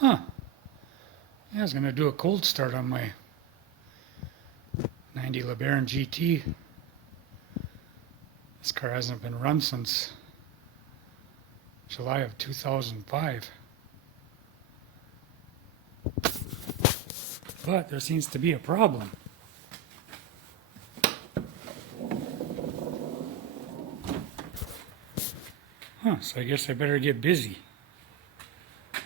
Huh. Yeah, I was going to do a cold start on my 90 LeBaron GT. This car hasn't been run since July of 2005. But there seems to be a problem. So I guess I better get busy. I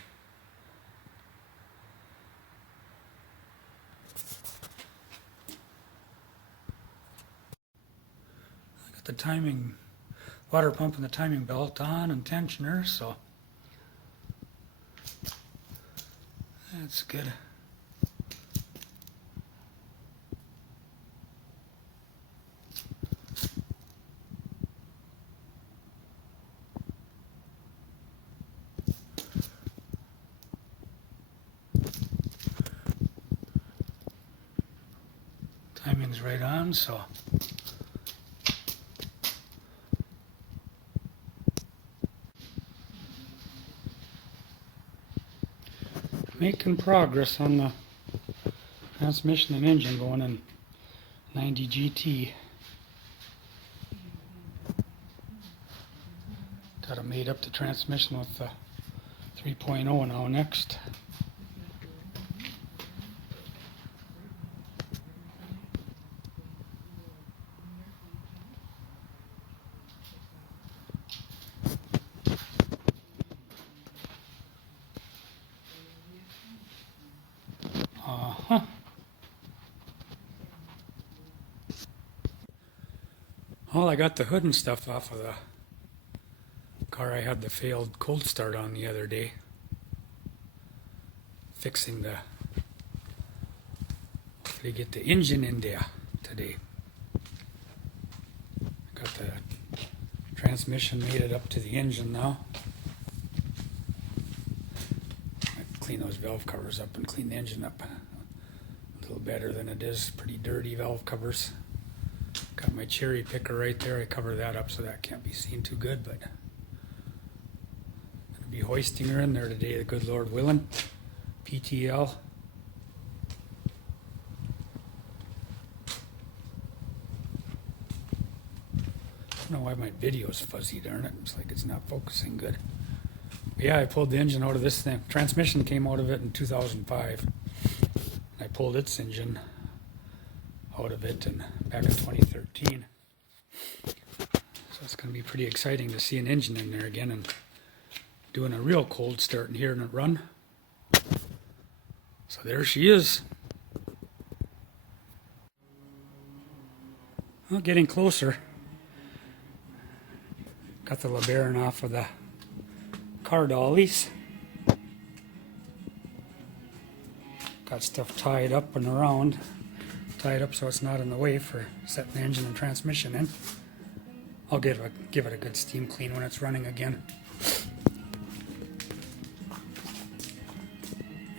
got the timing, water pump and the timing belt on and tensioner, so that's good. Timing's right on, so making progress on the transmission and engine going in 90 GT. Got to made up the transmission with the 3.0 now next. Well, I got the hood and stuff off of the car I had the failed cold start on the other day. Fixing the, to get the engine in there today. Got the transmission made it up to the engine now. I clean those valve covers up and clean the engine up a little better than it is. Pretty dirty valve covers. Got my cherry picker right there. I cover that up so that can't be seen too good, but gonna be hoisting her in there today, the good Lord willing. PTL. I don't know why my video's fuzzy, darn it. It's like it's not focusing good. But yeah, I pulled the engine out of this thing. Transmission came out of it in 2005. I pulled its engine out of it and back in 2013. So it's going to be pretty exciting to see an engine in there again and doing a real cold start and hearing it run. So there she is. Well, getting closer. Got the LeBaron off of the car dollies. Got stuff tied up and around. Tied up so it's not in the way for setting the engine and transmission in. I'll give it a good steam clean when it's running again.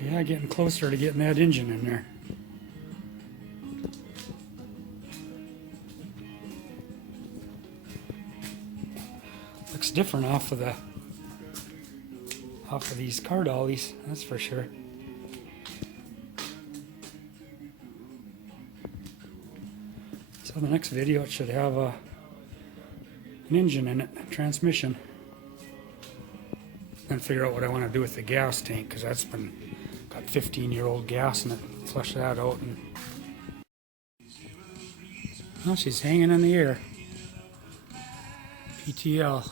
Yeah, getting closer to getting that engine in there. Looks different off of these car dollies, that's for sure. So the next video it should have an engine in it, transmission. And figure out what I want to do with the gas tank, because that's got 15-year-old gas in it. Flush that out. And well, she's hanging in the air. PTL.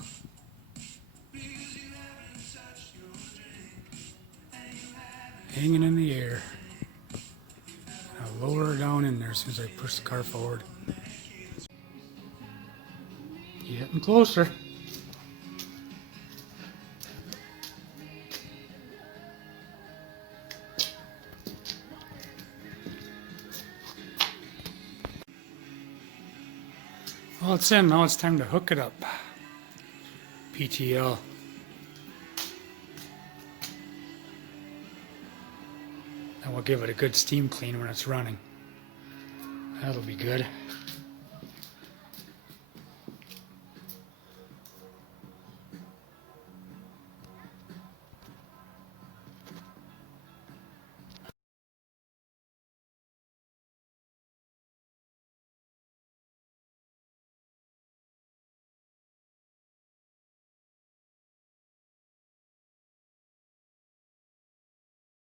Hanging in the air. I'll lower her down in there as soon as I push the car forward. Getting closer. Well, it's in. Now it's time to hook it up. PTL. And we'll give it a good steam clean when it's running. That'll be good.